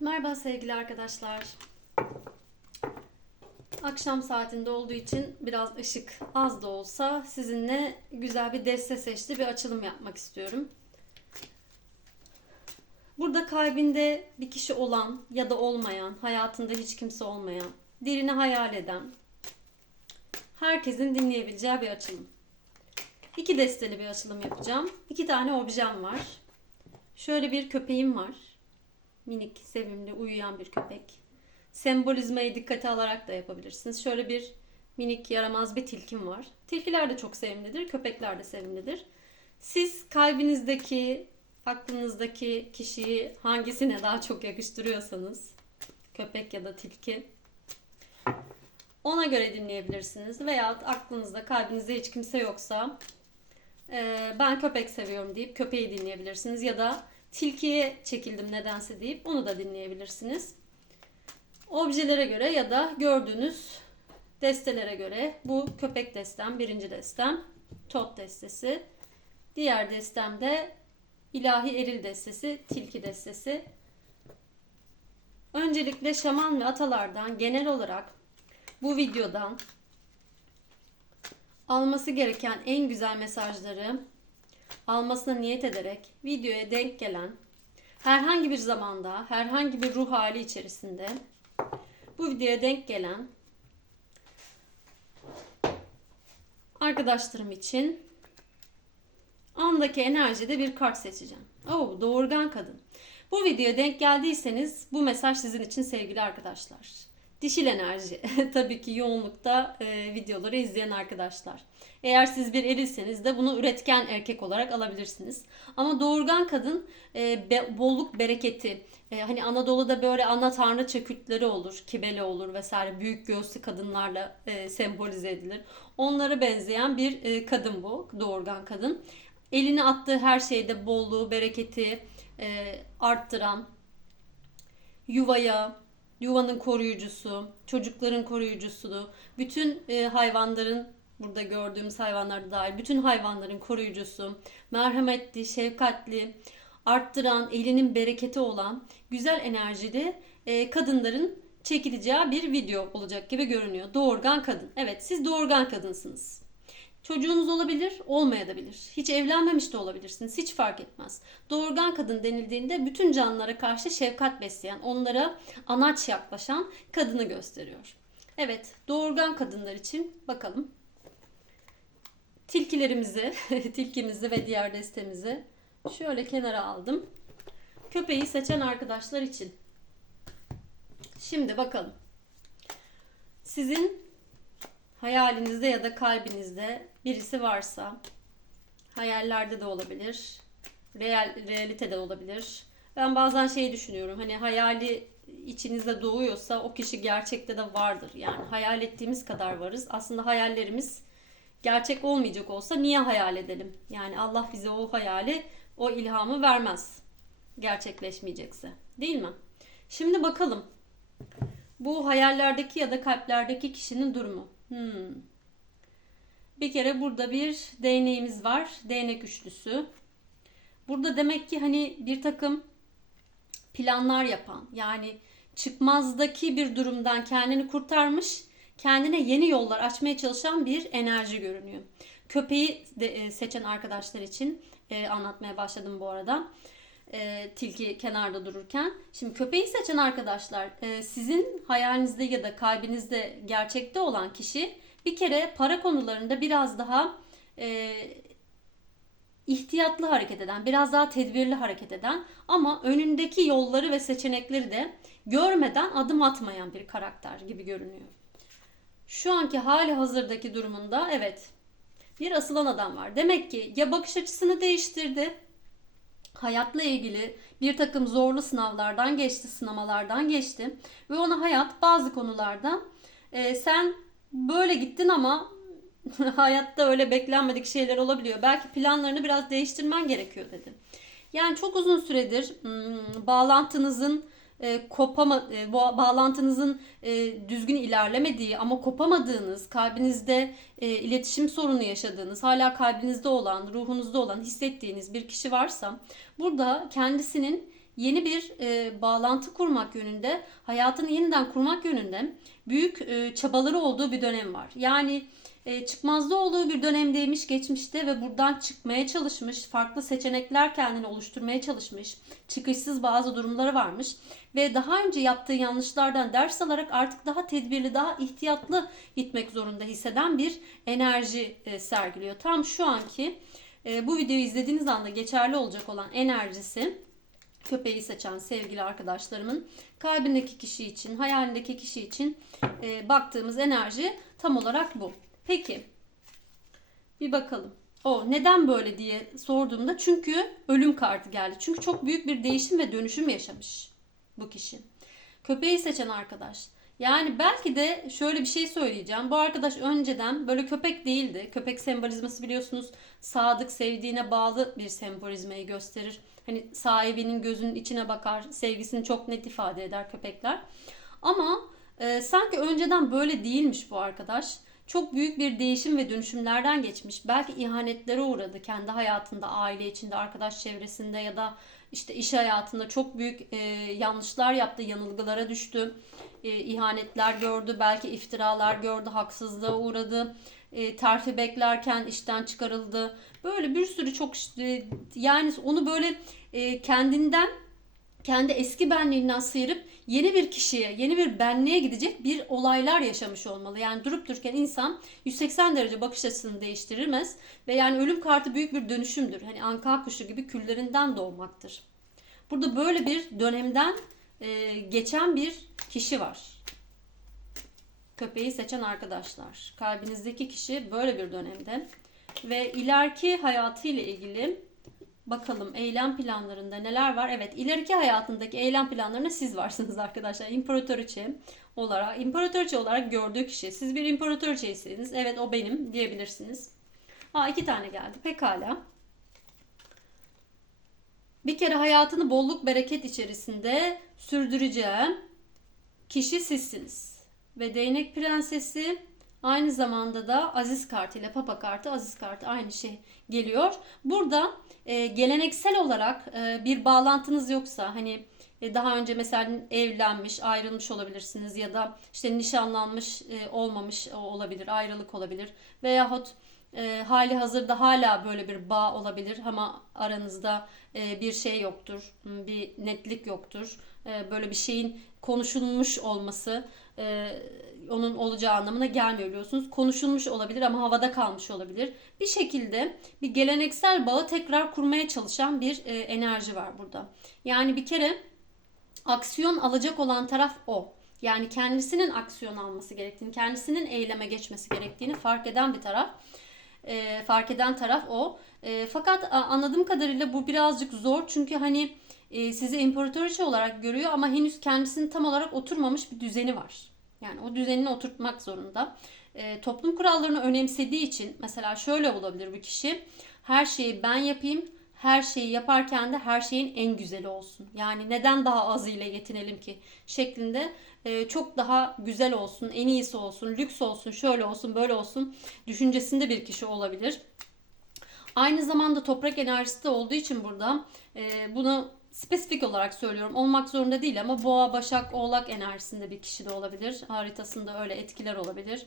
Merhaba sevgili arkadaşlar. Akşam saatinde olduğu için biraz ışık az da olsa sizinle güzel bir deste seçti bir açılım yapmak istiyorum. Burada kalbinde bir kişi olan ya da olmayan, hayatında hiç kimse olmayan, derini hayal eden, herkesin dinleyebileceği bir açılım. İki desteli bir açılım yapacağım. İki tane objem var. Şöyle bir köpeğim var. Minik, sevimli, uyuyan bir köpek. Sembolizmayı dikkate alarak da yapabilirsiniz. Şöyle bir minik yaramaz bir tilkim var. Tilkiler de çok sevimlidir, köpekler de sevimlidir. Siz kalbinizdeki, aklınızdaki kişiyi hangisine daha çok yakıştırıyorsanız, köpek ya da tilki, ona göre dinleyebilirsiniz. Veya aklınızda, kalbinizde hiç kimse yoksa e, ben köpek seviyorum deyip köpeği dinleyebilirsiniz. Ya da tilkiye çekildim nedense deyip onu da dinleyebilirsiniz. Objelere göre ya da gördüğünüz destelere göre bu köpek destem, birinci destem, tot destesi. Diğer destem de ilahi eril destesi, tilki destesi. Öncelikle şaman ve atalardan genel olarak bu videodan alması gereken en güzel mesajları almasına niyet ederek videoya denk gelen herhangi bir zamanda, herhangi bir ruh hali içerisinde bu videoya denk gelen arkadaşlarım için andaki enerjide bir kart seçeceğim. Oo, doğurgan kadın. Bu videoya denk geldiyseniz bu mesaj sizin için sevgili arkadaşlar. Dişil enerji. Tabii ki yoğunlukta e, videoları izleyen arkadaşlar. Eğer siz bir erilseniz de bunu üretken erkek olarak alabilirsiniz. Ama doğurgan kadın e, be, bolluk bereketi. E, hani Anadolu'da böyle ana tanrı çekütleri olur, kibele olur vesaire büyük göğüslü kadınlarla e, sembolize edilir. Onlara benzeyen bir e, kadın bu, doğurgan kadın. Elini attığı her şeyde bolluğu, bereketi e, arttıran, yuvaya, yuvanın koruyucusu, çocukların koruyucusu, bütün e, hayvanların burada gördüğümüz hayvanlar dahil bütün hayvanların koruyucusu, merhametli, şefkatli, arttıran, elinin bereketi olan güzel enerjili e, kadınların çekileceği bir video olacak gibi görünüyor. Doğurgan kadın. Evet siz doğurgan kadınsınız. Çocuğunuz olabilir, olmayabilir. Hiç evlenmemiş de olabilirsiniz. Hiç fark etmez. Doğurgan kadın denildiğinde bütün canlılara karşı şefkat besleyen, onlara anaç yaklaşan kadını gösteriyor. Evet, doğurgan kadınlar için bakalım. Tilkilerimizi, tilkimizi ve diğer destemizi şöyle kenara aldım. Köpeği seçen arkadaşlar için. Şimdi bakalım. Sizin hayalinizde ya da kalbinizde birisi varsa hayallerde de olabilir, real, realitede olabilir. Ben bazen şeyi düşünüyorum hani hayali içinizde doğuyorsa o kişi gerçekte de vardır. Yani hayal ettiğimiz kadar varız. Aslında hayallerimiz gerçek olmayacak olsa niye hayal edelim? Yani Allah bize o hayali, o ilhamı vermez. Gerçekleşmeyecekse. Değil mi? Şimdi bakalım. Bu hayallerdeki ya da kalplerdeki kişinin durumu. Hmm. Bir kere burada bir değneğimiz var. Değnek üçlüsü. Burada demek ki hani bir takım planlar yapan yani çıkmazdaki bir durumdan kendini kurtarmış, kendine yeni yollar açmaya çalışan bir enerji görünüyor. Köpeği de seçen arkadaşlar için e, anlatmaya başladım bu arada. E, tilki kenarda dururken. Şimdi köpeği seçen arkadaşlar e, sizin hayalinizde ya da kalbinizde gerçekte olan kişi bir kere para konularında biraz daha e, ihtiyatlı hareket eden, biraz daha tedbirli hareket eden ama önündeki yolları ve seçenekleri de görmeden adım atmayan bir karakter gibi görünüyor. Şu anki hali hazırdaki durumunda evet bir asılan adam var. Demek ki ya bakış açısını değiştirdi, hayatla ilgili bir takım zorlu sınavlardan geçti, sınamalardan geçti ve ona hayat bazı konularda e, sen böyle gittin ama hayatta öyle beklenmedik şeyler olabiliyor. Belki planlarını biraz değiştirmen gerekiyor dedi. Yani çok uzun süredir hmm, bağlantınızın e, kopama e, bağlantınızın e, düzgün ilerlemediği ama kopamadığınız, kalbinizde e, iletişim sorunu yaşadığınız, hala kalbinizde olan, ruhunuzda olan hissettiğiniz bir kişi varsa burada kendisinin yeni bir e, bağlantı kurmak yönünde, hayatını yeniden kurmak yönünde büyük e, çabaları olduğu bir dönem var. Yani e, çıkmazda olduğu bir dönemdeymiş geçmişte ve buradan çıkmaya çalışmış, farklı seçenekler kendini oluşturmaya çalışmış, çıkışsız bazı durumları varmış ve daha önce yaptığı yanlışlardan ders alarak artık daha tedbirli, daha ihtiyatlı gitmek zorunda hisseden bir enerji e, sergiliyor. Tam şu anki e, bu videoyu izlediğiniz anda geçerli olacak olan enerjisi köpeği seçen sevgili arkadaşlarımın kalbindeki kişi için, hayalindeki kişi için e, baktığımız enerji tam olarak bu. Peki bir bakalım. O neden böyle diye sorduğumda çünkü ölüm kartı geldi. Çünkü çok büyük bir değişim ve dönüşüm yaşamış bu kişi. Köpeği seçen arkadaş. Yani belki de şöyle bir şey söyleyeceğim. Bu arkadaş önceden böyle köpek değildi. Köpek sembolizması biliyorsunuz sadık, sevdiğine bağlı bir sembolizmayı gösterir. Hani sahibinin gözünün içine bakar, sevgisini çok net ifade eder köpekler. Ama e, sanki önceden böyle değilmiş bu arkadaş. Çok büyük bir değişim ve dönüşümlerden geçmiş. Belki ihanetlere uğradı kendi hayatında, aile içinde, arkadaş çevresinde ya da işte iş hayatında çok büyük e, yanlışlar yaptı, yanılgılara düştü, e, ihanetler gördü, belki iftiralar gördü, haksızlığa uğradı, e, terfi beklerken işten çıkarıldı. Böyle bir sürü çok e, yani onu böyle e, kendinden kendi eski benliğinden sıyırıp yeni bir kişiye, yeni bir benliğe gidecek bir olaylar yaşamış olmalı. Yani durup dururken insan 180 derece bakış açısını değiştirilmez ve yani ölüm kartı büyük bir dönüşümdür. Hani anka kuşu gibi küllerinden doğmaktır. Burada böyle bir dönemden e, geçen bir kişi var. Köpeği seçen arkadaşlar. Kalbinizdeki kişi böyle bir dönemde ve ileriki hayatıyla ilgili Bakalım eylem planlarında neler var? Evet, ileriki hayatındaki eylem planlarında siz varsınız arkadaşlar. İmparatoriçe olarak, imparatoriçe olarak gördüğü kişi. Siz bir imparatoriçeyseniz, evet o benim diyebilirsiniz. Aa iki tane geldi. Pekala. Bir kere hayatını bolluk bereket içerisinde sürdüreceğim kişi sizsiniz. Ve değnek prensesi aynı zamanda da aziz kartı ile papa kartı, aziz kartı aynı şey geliyor. Burada e, geleneksel olarak e, bir bağlantınız yoksa hani daha önce mesela evlenmiş, ayrılmış olabilirsiniz ya da işte nişanlanmış e, olmamış olabilir, ayrılık olabilir veyahut e, hali hazırda hala böyle bir bağ olabilir ama aranızda e, bir şey yoktur, bir netlik yoktur. E, böyle bir şeyin konuşulmuş olması e, onun olacağı anlamına gelmiyor biliyorsunuz. Konuşulmuş olabilir ama havada kalmış olabilir. Bir şekilde bir geleneksel bağı tekrar kurmaya çalışan bir e, enerji var burada. Yani bir kere aksiyon alacak olan taraf o. Yani kendisinin aksiyon alması gerektiğini, kendisinin eyleme geçmesi gerektiğini fark eden bir taraf. E, fark eden taraf o. E, fakat anladığım kadarıyla bu birazcık zor çünkü hani e, sizi imparatoriçe olarak görüyor ama henüz kendisinin tam olarak oturmamış bir düzeni var. Yani o düzenini oturtmak zorunda. E, toplum kurallarını önemsediği için mesela şöyle olabilir bu kişi. Her şeyi ben yapayım. Her şeyi yaparken de her şeyin en güzeli olsun. Yani neden daha azıyla yetinelim ki şeklinde e, çok daha güzel olsun, en iyisi olsun, lüks olsun, şöyle olsun, böyle olsun düşüncesinde bir kişi olabilir. Aynı zamanda toprak enerjisi de olduğu için burada e, bunu spesifik olarak söylüyorum. Olmak zorunda değil ama boğa, başak, oğlak enerjisinde bir kişi de olabilir. Haritasında öyle etkiler olabilir.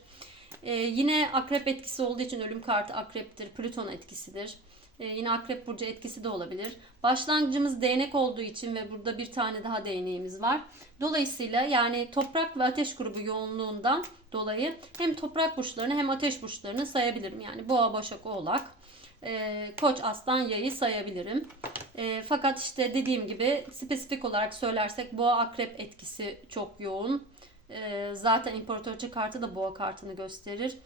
Ee, yine akrep etkisi olduğu için ölüm kartı akreptir. Plüton etkisidir. Ee, yine akrep burcu etkisi de olabilir. Başlangıcımız değnek olduğu için ve burada bir tane daha değneğimiz var. Dolayısıyla yani toprak ve ateş grubu yoğunluğundan dolayı hem toprak burçlarını hem ateş burçlarını sayabilirim. Yani boğa, başak, oğlak e, koç, aslan, yayı sayabilirim. E, fakat işte dediğim gibi spesifik olarak söylersek boğa akrep etkisi çok yoğun. E, zaten imparatorça kartı da boğa kartını gösterir.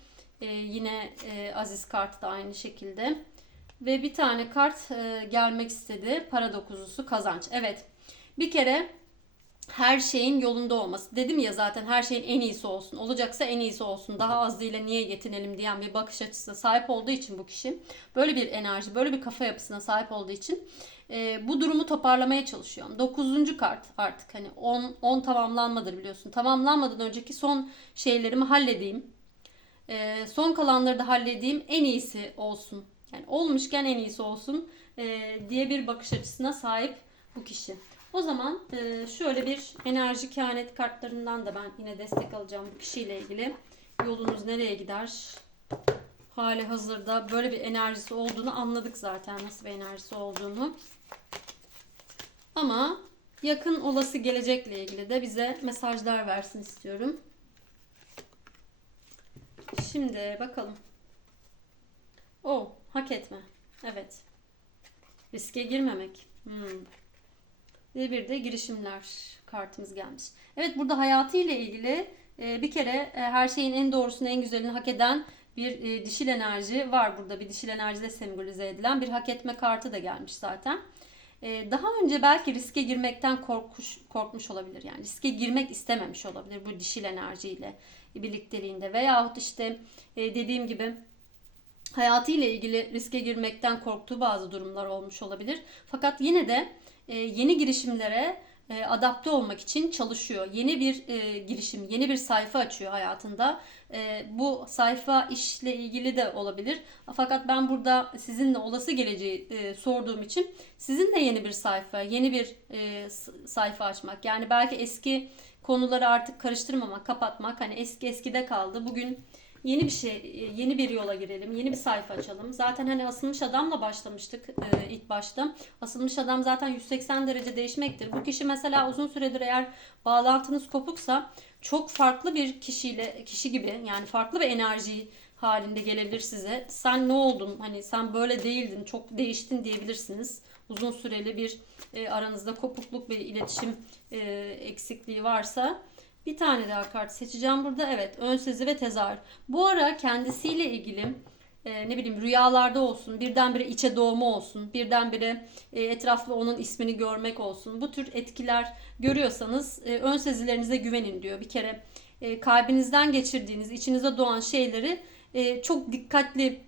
E, yine e, aziz kartı da aynı şekilde. Ve bir tane kart e, gelmek istedi. Para dokuzusu kazanç. Evet. Bir kere her şeyin yolunda olması. Dedim ya zaten her şeyin en iyisi olsun. Olacaksa en iyisi olsun. Daha azıyla niye yetinelim diyen bir bakış açısına sahip olduğu için bu kişi böyle bir enerji, böyle bir kafa yapısına sahip olduğu için e, bu durumu toparlamaya çalışıyorum. Dokuzuncu kart artık hani 10 10 tamamlanmadır biliyorsun. Tamamlanmadan önceki son şeylerimi halledeyim. E, son kalanları da halledeyim. En iyisi olsun. Yani olmuşken en iyisi olsun e, diye bir bakış açısına sahip bu kişi. O zaman e, şöyle bir enerji kehanet kartlarından da ben yine destek alacağım bu kişiyle ilgili. Yolunuz nereye gider? Hali hazırda böyle bir enerjisi olduğunu anladık zaten nasıl bir enerjisi olduğunu. Ama yakın olası gelecekle ilgili de bize mesajlar versin istiyorum. Şimdi bakalım. O hak etme. Evet. Riske girmemek. Hmm. Ve bir de girişimler kartımız gelmiş. Evet burada hayatıyla ilgili e, bir kere e, her şeyin en doğrusunu en güzelini hak eden bir e, dişil enerji var burada. Bir dişil enerjide sembolize edilen bir hak etme kartı da gelmiş zaten. Daha önce belki riske girmekten korkmuş, korkmuş olabilir. Yani riske girmek istememiş olabilir bu dişil enerjiyle birlikteliğinde. Veyahut işte dediğim gibi hayatıyla ilgili riske girmekten korktuğu bazı durumlar olmuş olabilir. Fakat yine de e, yeni girişimlere e, adapte olmak için çalışıyor. Yeni bir e, girişim, yeni bir sayfa açıyor hayatında. E, bu sayfa işle ilgili de olabilir. Fakat ben burada sizinle olası geleceği e, sorduğum için sizinle yeni bir sayfa, yeni bir e, sayfa açmak. Yani belki eski konuları artık karıştırmamak, kapatmak. Hani eski eskide kaldı. Bugün yeni bir şey, yeni bir yola girelim, yeni bir sayfa açalım. Zaten hani asılmış adamla başlamıştık e, ilk başta. Asılmış adam zaten 180 derece değişmektir. Bu kişi mesela uzun süredir eğer bağlantınız kopuksa çok farklı bir kişiyle kişi gibi yani farklı bir enerji halinde gelebilir size. Sen ne oldun? Hani sen böyle değildin, çok değiştin diyebilirsiniz. Uzun süreli bir e, aranızda kopukluk ve iletişim e, eksikliği varsa bir tane daha kart seçeceğim burada. Evet ön sezi ve tezahür. Bu ara kendisiyle ilgili e, ne bileyim rüyalarda olsun, birdenbire içe doğma olsun, birdenbire e, etraflı onun ismini görmek olsun. Bu tür etkiler görüyorsanız e, ön sezilerinize güvenin diyor. Bir kere e, kalbinizden geçirdiğiniz, içinize doğan şeyleri e, çok dikkatli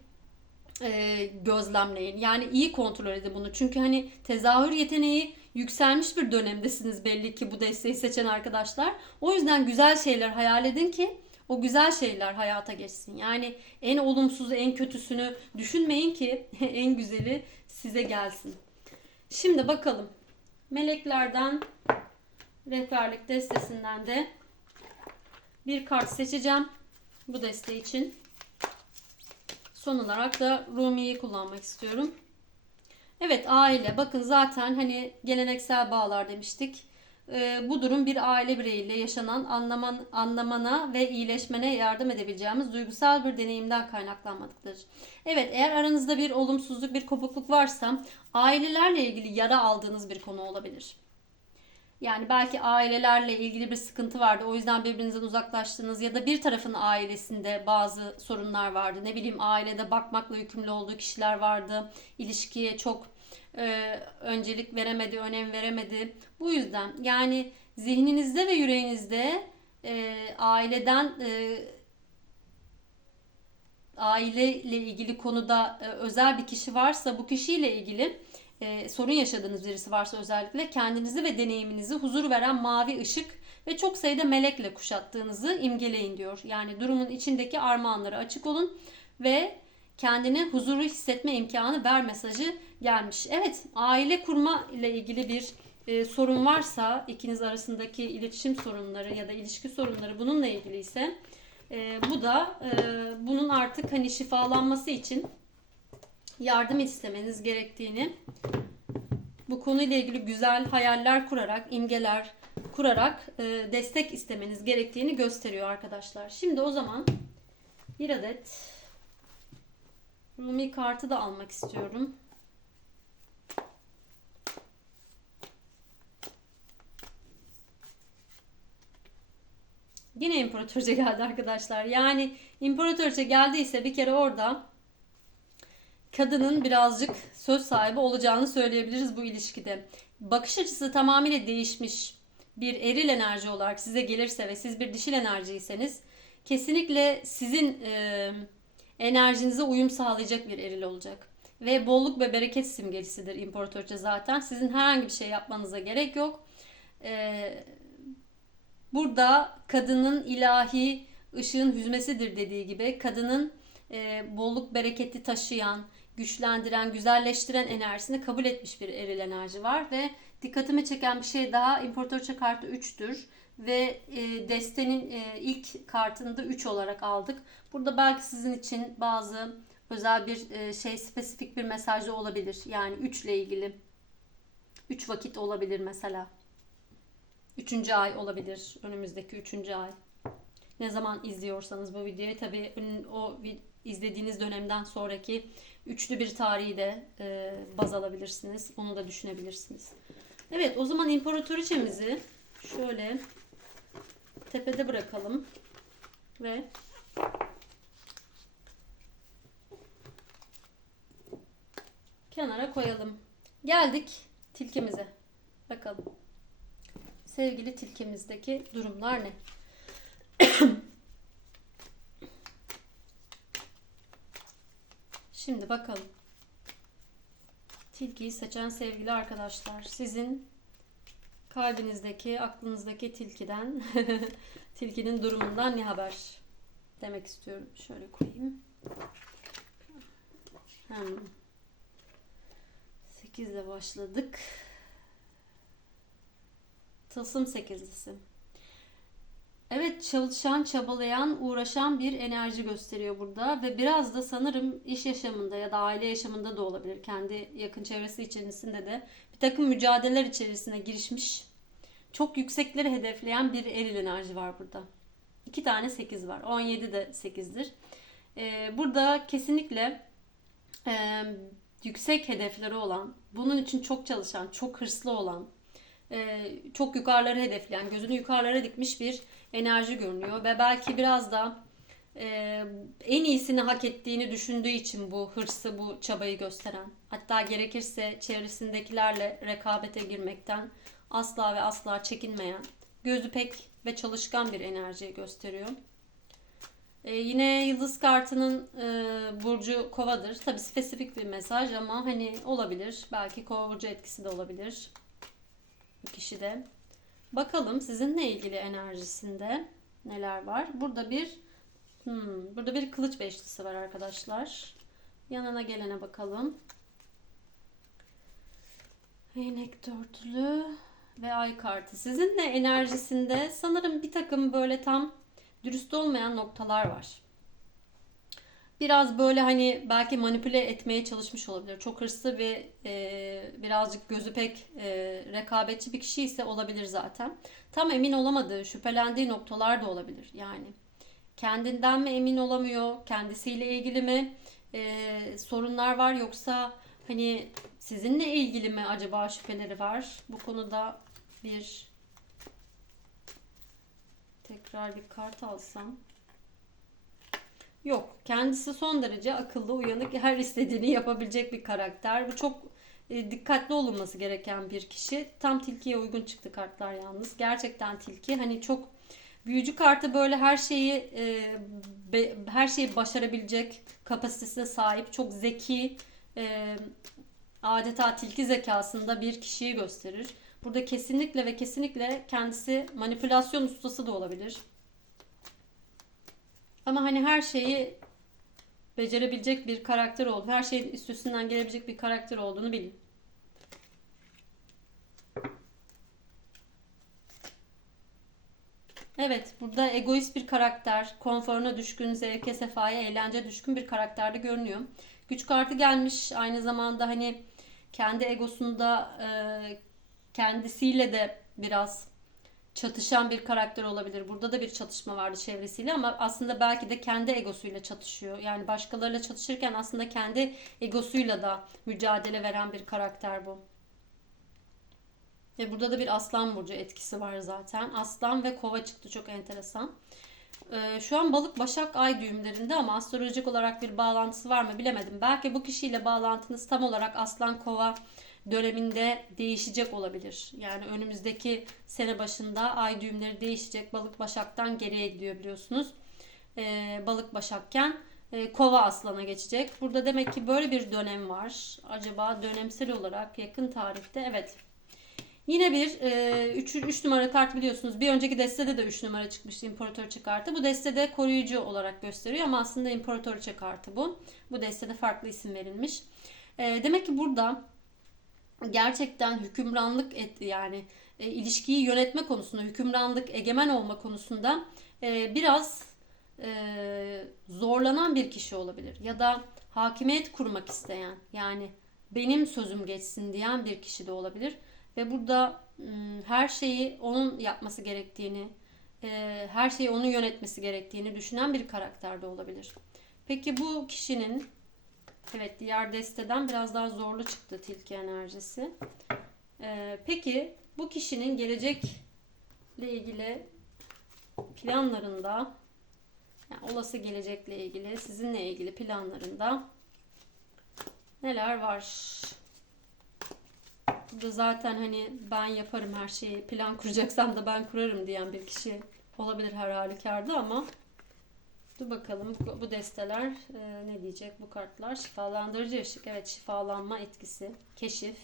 e, gözlemleyin. Yani iyi kontrol edin bunu. Çünkü hani tezahür yeteneği yükselmiş bir dönemdesiniz belli ki bu desteği seçen arkadaşlar. O yüzden güzel şeyler hayal edin ki o güzel şeyler hayata geçsin. Yani en olumsuzu, en kötüsünü düşünmeyin ki en güzeli size gelsin. Şimdi bakalım. Meleklerden rehberlik destesinden de bir kart seçeceğim bu deste için. Son olarak da Rumi'yi kullanmak istiyorum. Evet aile. Bakın zaten hani geleneksel bağlar demiştik. Ee, bu durum bir aile bireyiyle yaşanan anlaman, anlamana ve iyileşmene yardım edebileceğimiz duygusal bir deneyimden kaynaklanmaktadır. Evet eğer aranızda bir olumsuzluk, bir kopukluk varsa ailelerle ilgili yara aldığınız bir konu olabilir. Yani belki ailelerle ilgili bir sıkıntı vardı. O yüzden birbirinizden uzaklaştınız ya da bir tarafın ailesinde bazı sorunlar vardı. Ne bileyim ailede bakmakla yükümlü olduğu kişiler vardı. İlişkiye çok e, öncelik veremedi, önem veremedi. Bu yüzden yani zihninizde ve yüreğinizde e, aileden e, aileyle ilgili konuda e, özel bir kişi varsa bu kişiyle ilgili e, sorun yaşadığınız birisi varsa özellikle kendinizi ve deneyiminizi huzur veren mavi ışık ve çok sayıda melekle kuşattığınızı imgeleyin diyor. Yani durumun içindeki armağanlara açık olun ve kendine huzuru hissetme imkanı ver mesajı gelmiş. Evet aile kurma ile ilgili bir e, sorun varsa ikiniz arasındaki iletişim sorunları ya da ilişki sorunları bununla ilgili ise e, bu da e, bunun artık hani şifalanması için yardım istemeniz gerektiğini bu konuyla ilgili güzel hayaller kurarak, imgeler kurarak e, destek istemeniz gerektiğini gösteriyor arkadaşlar. Şimdi o zaman bir adet Rumi kartı da almak istiyorum. Yine imparatorca geldi arkadaşlar. Yani imparatorca geldiyse bir kere orada kadının birazcık söz sahibi olacağını söyleyebiliriz bu ilişkide. Bakış açısı tamamıyla değişmiş bir eril enerji olarak size gelirse ve siz bir dişil enerjiyseniz kesinlikle sizin e, enerjinize uyum sağlayacak bir eril olacak. Ve bolluk ve bereket simgesidir imparatorça zaten. Sizin herhangi bir şey yapmanıza gerek yok. E, burada kadının ilahi ışığın hüzmesidir dediği gibi kadının e, bolluk bereketi taşıyan, güçlendiren, güzelleştiren enerjisini kabul etmiş bir eril enerji var ve dikkatimi çeken bir şey daha. İmparatoriçe kartı 3'tür ve e, destenin e, ilk kartını da 3 olarak aldık. Burada belki sizin için bazı özel bir e, şey spesifik bir mesaj da olabilir. Yani 3 ile ilgili. 3 vakit olabilir mesela. 3. ay olabilir. Önümüzdeki 3. ay. Ne zaman izliyorsanız bu videoyu tabii o izlediğiniz dönemden sonraki üçlü bir tarihi de e, baz alabilirsiniz. Onu da düşünebilirsiniz. Evet o zaman imparatoriçemizi şöyle tepede bırakalım ve kenara koyalım. Geldik tilkimize. Bakalım. Sevgili tilkimizdeki durumlar ne? Şimdi bakalım. Tilkiyi seçen sevgili arkadaşlar, sizin kalbinizdeki, aklınızdaki tilkiden, tilkinin durumundan ne haber demek istiyorum. Şöyle koyayım. Hmm. 8 ile başladık. Tılsım 8'lisi. Evet çalışan, çabalayan, uğraşan bir enerji gösteriyor burada ve biraz da sanırım iş yaşamında ya da aile yaşamında da olabilir. Kendi yakın çevresi içerisinde de bir takım mücadeleler içerisine girişmiş. Çok yüksekleri hedefleyen bir eril enerji var burada. İki tane 8 var. 17 de 8'dir. Ee, burada kesinlikle e, yüksek hedefleri olan, bunun için çok çalışan, çok hırslı olan, e, çok yukarıları hedefleyen, gözünü yukarılara dikmiş bir enerji görünüyor ve belki biraz da e, en iyisini hak ettiğini düşündüğü için bu hırsı, bu çabayı gösteren, hatta gerekirse çevresindekilerle rekabete girmekten asla ve asla çekinmeyen, gözü pek ve çalışkan bir enerji gösteriyor. E, yine yıldız kartının e, burcu kovadır. Tabi spesifik bir mesaj ama hani olabilir. Belki kova burcu etkisi de olabilir. Bu kişi de. Bakalım sizinle ilgili enerjisinde neler var. Burada bir hmm, burada bir kılıç beşlisi var arkadaşlar. Yanına gelene bakalım. Değnek dörtlü ve ay kartı. Sizinle enerjisinde sanırım bir takım böyle tam dürüst olmayan noktalar var. Biraz böyle hani belki manipüle etmeye çalışmış olabilir. Çok hırslı ve e, birazcık gözü pek e, rekabetçi bir kişi ise olabilir zaten. Tam emin olamadığı, şüphelendiği noktalar da olabilir. Yani kendinden mi emin olamıyor, kendisiyle ilgili mi e, sorunlar var yoksa hani sizinle ilgili mi acaba şüpheleri var? Bu konuda bir tekrar bir kart alsam. Yok. Kendisi son derece akıllı, uyanık, her istediğini yapabilecek bir karakter. Bu çok e, dikkatli olunması gereken bir kişi. Tam tilkiye uygun çıktı kartlar yalnız. Gerçekten tilki. Hani çok büyücü kartı böyle her şeyi e, her şeyi başarabilecek kapasitesine sahip. Çok zeki, e, adeta tilki zekasında bir kişiyi gösterir. Burada kesinlikle ve kesinlikle kendisi manipülasyon ustası da olabilir. Ama hani her şeyi becerebilecek bir karakter oldu. Her şeyin üstesinden gelebilecek bir karakter olduğunu bilin. Evet, burada egoist bir karakter, konforuna düşkün, zevke, sefaya, eğlence düşkün bir karakterde görünüyor. Güç kartı gelmiş. Aynı zamanda hani kendi egosunda kendisiyle de biraz çatışan bir karakter olabilir. Burada da bir çatışma vardı çevresiyle ama aslında belki de kendi egosuyla çatışıyor. Yani başkalarıyla çatışırken aslında kendi egosuyla da mücadele veren bir karakter bu. Ve burada da bir aslan burcu etkisi var zaten. Aslan ve kova çıktı çok enteresan. Ee, şu an balık başak ay düğümlerinde ama astrolojik olarak bir bağlantısı var mı bilemedim. Belki bu kişiyle bağlantınız tam olarak aslan kova döneminde değişecek olabilir. Yani önümüzdeki sene başında ay düğümleri değişecek. Balık başaktan geriye gidiyor biliyorsunuz. Ee, balık başakken e, kova aslana geçecek. Burada demek ki böyle bir dönem var. Acaba dönemsel olarak yakın tarihte evet Yine bir 3 e, üç numara kart biliyorsunuz. Bir önceki destede de 3 numara çıkmıştı imparatoriçe kartı. Bu destede koruyucu olarak gösteriyor ama aslında imparatoriçe kartı bu. Bu destede farklı isim verilmiş. E, demek ki burada gerçekten hükümranlık et yani e, ilişkiyi yönetme konusunda, hükümranlık, egemen olma konusunda e, biraz e, zorlanan bir kişi olabilir. Ya da hakimiyet kurmak isteyen, yani benim sözüm geçsin diyen bir kişi de olabilir. Ve burada her şeyi onun yapması gerektiğini, e, her şeyi onun yönetmesi gerektiğini düşünen bir karakter de olabilir. Peki bu kişinin Evet diğer desteden biraz daha zorlu çıktı tilki enerjisi. Ee, peki bu kişinin gelecekle ilgili planlarında yani olası gelecekle ilgili sizinle ilgili planlarında neler var? Burada zaten hani ben yaparım her şeyi plan kuracaksam da ben kurarım diyen bir kişi olabilir her halükarda ama Dur bakalım bu- bu desteler e, ne diyecek bu kartlar? Şifalandırıcı ışık. Evet şifalanma etkisi. Keşif.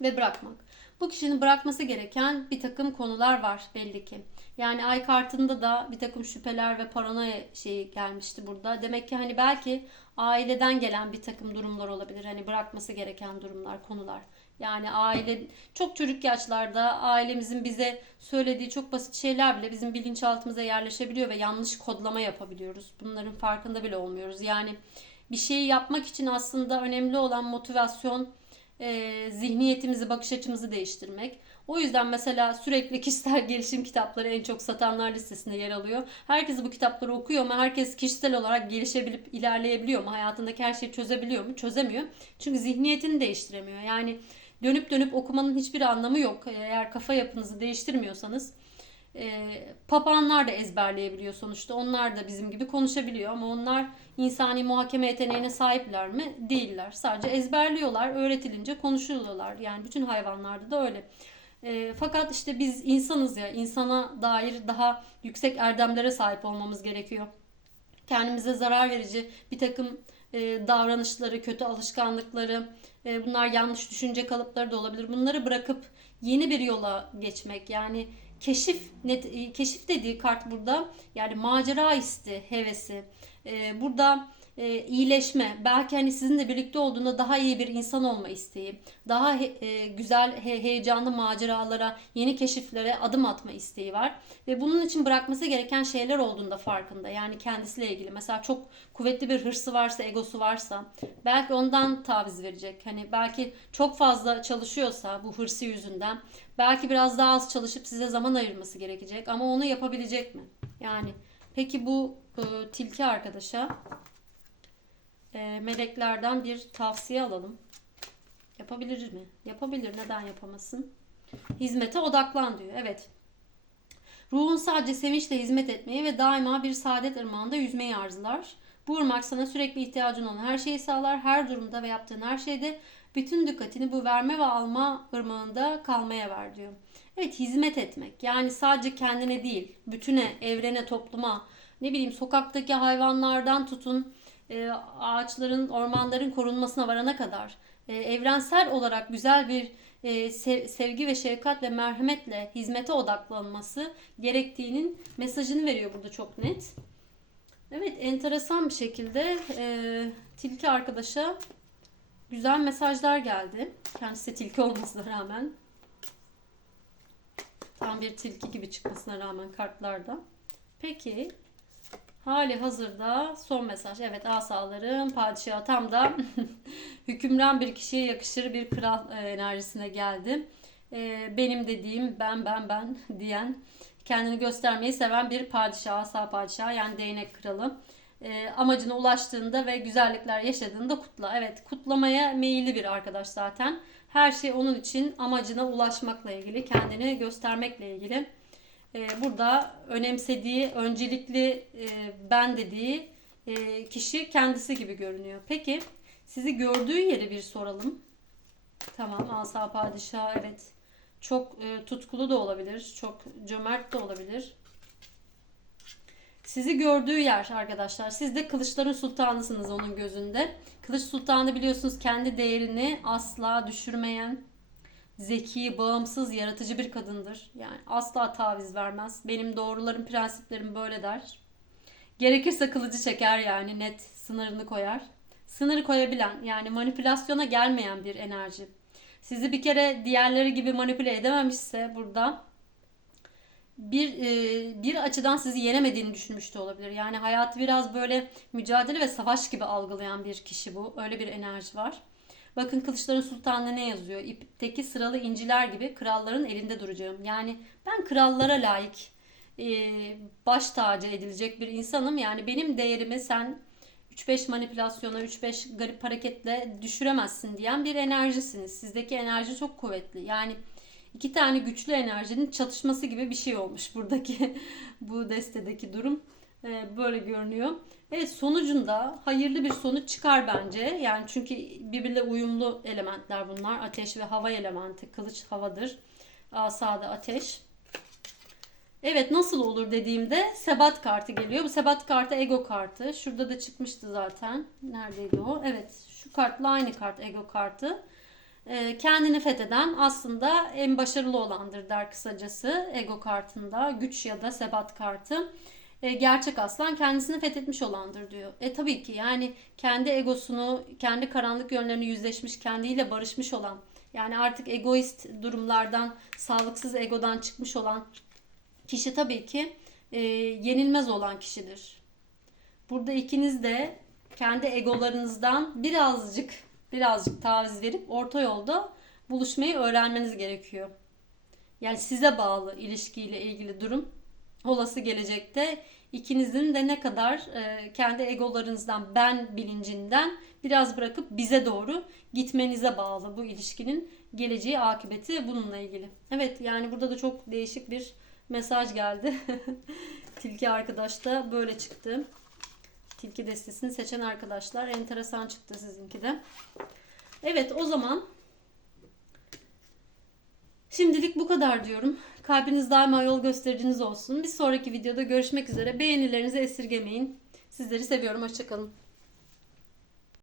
Ve bırakmak. Bu kişinin bırakması gereken bir takım konular var belli ki. Yani ay kartında da bir takım şüpheler ve paranoya şeyi gelmişti burada. Demek ki hani belki aileden gelen bir takım durumlar olabilir. Hani bırakması gereken durumlar, konular. Yani aile çok çocuk yaşlarda ailemizin bize söylediği çok basit şeyler bile bizim bilinçaltımıza yerleşebiliyor ve yanlış kodlama yapabiliyoruz. Bunların farkında bile olmuyoruz. Yani bir şeyi yapmak için aslında önemli olan motivasyon, e, zihniyetimizi, bakış açımızı değiştirmek. O yüzden mesela sürekli kişisel gelişim kitapları en çok satanlar listesinde yer alıyor. Herkes bu kitapları okuyor ama herkes kişisel olarak gelişebilip ilerleyebiliyor mu? Hayatındaki her şeyi çözebiliyor mu? Çözemiyor. Çünkü zihniyetini değiştiremiyor. Yani dönüp dönüp okumanın hiçbir anlamı yok. Eğer kafa yapınızı değiştirmiyorsanız e, papağanlar da ezberleyebiliyor sonuçta. Onlar da bizim gibi konuşabiliyor ama onlar insani muhakeme yeteneğine sahipler mi? Değiller. Sadece ezberliyorlar, öğretilince konuşuyorlar. Yani bütün hayvanlarda da öyle. E, fakat işte biz insanız ya, insana dair daha yüksek erdemlere sahip olmamız gerekiyor. Kendimize zarar verici bir takım e, davranışları, kötü alışkanlıkları, e, bunlar yanlış düşünce kalıpları da olabilir. Bunları bırakıp yeni bir yola geçmek yani keşif net, e, keşif dediği kart burada yani macera isti, hevesi. E, burada e, iyileşme, belki hani sizinle birlikte olduğunda daha iyi bir insan olma isteği, daha he, e, güzel, he, heyecanlı maceralara, yeni keşiflere adım atma isteği var. Ve bunun için bırakması gereken şeyler olduğunda farkında. Yani kendisiyle ilgili. Mesela çok kuvvetli bir hırsı varsa, egosu varsa belki ondan taviz verecek. Hani belki çok fazla çalışıyorsa bu hırsı yüzünden belki biraz daha az çalışıp size zaman ayırması gerekecek. Ama onu yapabilecek mi? Yani peki bu e, tilki arkadaşa e, meleklerden bir tavsiye alalım. Yapabilir mi? Yapabilir. Neden yapamasın? Hizmete odaklan diyor. Evet. Ruhun sadece sevinçle hizmet etmeyi ve daima bir saadet ırmağında yüzmeyi arzular. Bu ırmak sana sürekli ihtiyacın olan her şeyi sağlar. Her durumda ve yaptığın her şeyde bütün dikkatini bu verme ve alma ırmağında kalmaya ver diyor. Evet hizmet etmek. Yani sadece kendine değil, bütüne, evrene, topluma, ne bileyim sokaktaki hayvanlardan tutun ağaçların, ormanların korunmasına varana kadar e, evrensel olarak güzel bir e, sevgi ve şefkat ve merhametle hizmete odaklanması gerektiğinin mesajını veriyor burada çok net. Evet enteresan bir şekilde e, tilki arkadaşa güzel mesajlar geldi. Kendisi tilki olmasına rağmen. Tam bir tilki gibi çıkmasına rağmen kartlarda. Peki Hali hazırda son mesaj. Evet asalarım padişahı tam da hükümran bir kişiye yakışır bir kral e, enerjisine geldi. E, benim dediğim ben ben ben diyen kendini göstermeyi seven bir padişah, asa padişah yani değnek kralı. E, amacına ulaştığında ve güzellikler yaşadığında kutla. Evet kutlamaya meyilli bir arkadaş zaten. Her şey onun için amacına ulaşmakla ilgili, kendini göstermekle ilgili. Ee, burada önemsediği, öncelikli e, ben dediği e, kişi kendisi gibi görünüyor. Peki sizi gördüğü yeri bir soralım. Tamam Asa Padişah evet çok e, tutkulu da olabilir, çok cömert de olabilir. Sizi gördüğü yer arkadaşlar. Siz de kılıçların sultanısınız onun gözünde. Kılıç sultanı biliyorsunuz kendi değerini asla düşürmeyen, zeki, bağımsız, yaratıcı bir kadındır. Yani asla taviz vermez. Benim doğrularım, prensiplerim böyle der. Gerekirse kılıcı çeker yani net sınırını koyar. sınır koyabilen yani manipülasyona gelmeyen bir enerji. Sizi bir kere diğerleri gibi manipüle edememişse burada bir e, bir açıdan sizi yenemediğini düşünmüş de olabilir. Yani hayatı biraz böyle mücadele ve savaş gibi algılayan bir kişi bu. Öyle bir enerji var. Bakın Kılıçların Sultanı'nda ne yazıyor? İpteki sıralı inciler gibi kralların elinde duracağım. Yani ben krallara layık e, baş tacı edilecek bir insanım. Yani benim değerimi sen 3-5 manipülasyona, 3-5 garip hareketle düşüremezsin diyen bir enerjisiniz. Sizdeki enerji çok kuvvetli. Yani iki tane güçlü enerjinin çatışması gibi bir şey olmuş buradaki bu destedeki durum. Ee, böyle görünüyor. Evet sonucunda hayırlı bir sonuç çıkar bence. Yani çünkü birbirle uyumlu elementler bunlar. Ateş ve hava elementi. Kılıç havadır. Asada ateş. Evet nasıl olur dediğimde sebat kartı geliyor. Bu sebat kartı ego kartı. Şurada da çıkmıştı zaten. Neredeydi o? Evet şu kartla aynı kart ego kartı. Ee, kendini fetheden aslında en başarılı olandır der kısacası ego kartında. Güç ya da sebat kartı. Ee, gerçek aslan kendisini fethetmiş olandır diyor. E tabii ki yani kendi egosunu, kendi karanlık yönlerini yüzleşmiş, kendiyle barışmış olan yani artık egoist durumlardan, sağlıksız egodan çıkmış olan kişi tabii ki e, yenilmez olan kişidir. Burada ikiniz de kendi egolarınızdan birazcık birazcık taviz verip orta yolda buluşmayı öğrenmeniz gerekiyor. Yani size bağlı ilişkiyle ilgili durum olası gelecekte ikinizin de ne kadar e, kendi egolarınızdan ben bilincinden biraz bırakıp bize doğru gitmenize bağlı bu ilişkinin geleceği akıbeti bununla ilgili. Evet yani burada da çok değişik bir mesaj geldi. Tilki arkadaş da böyle çıktı. Tilki destesini seçen arkadaşlar enteresan çıktı sizinki de. Evet o zaman şimdilik bu kadar diyorum. Kalbiniz daima yol göstericiniz olsun. Bir sonraki videoda görüşmek üzere. Beğenilerinizi esirgemeyin. Sizleri seviyorum. Hoşçakalın.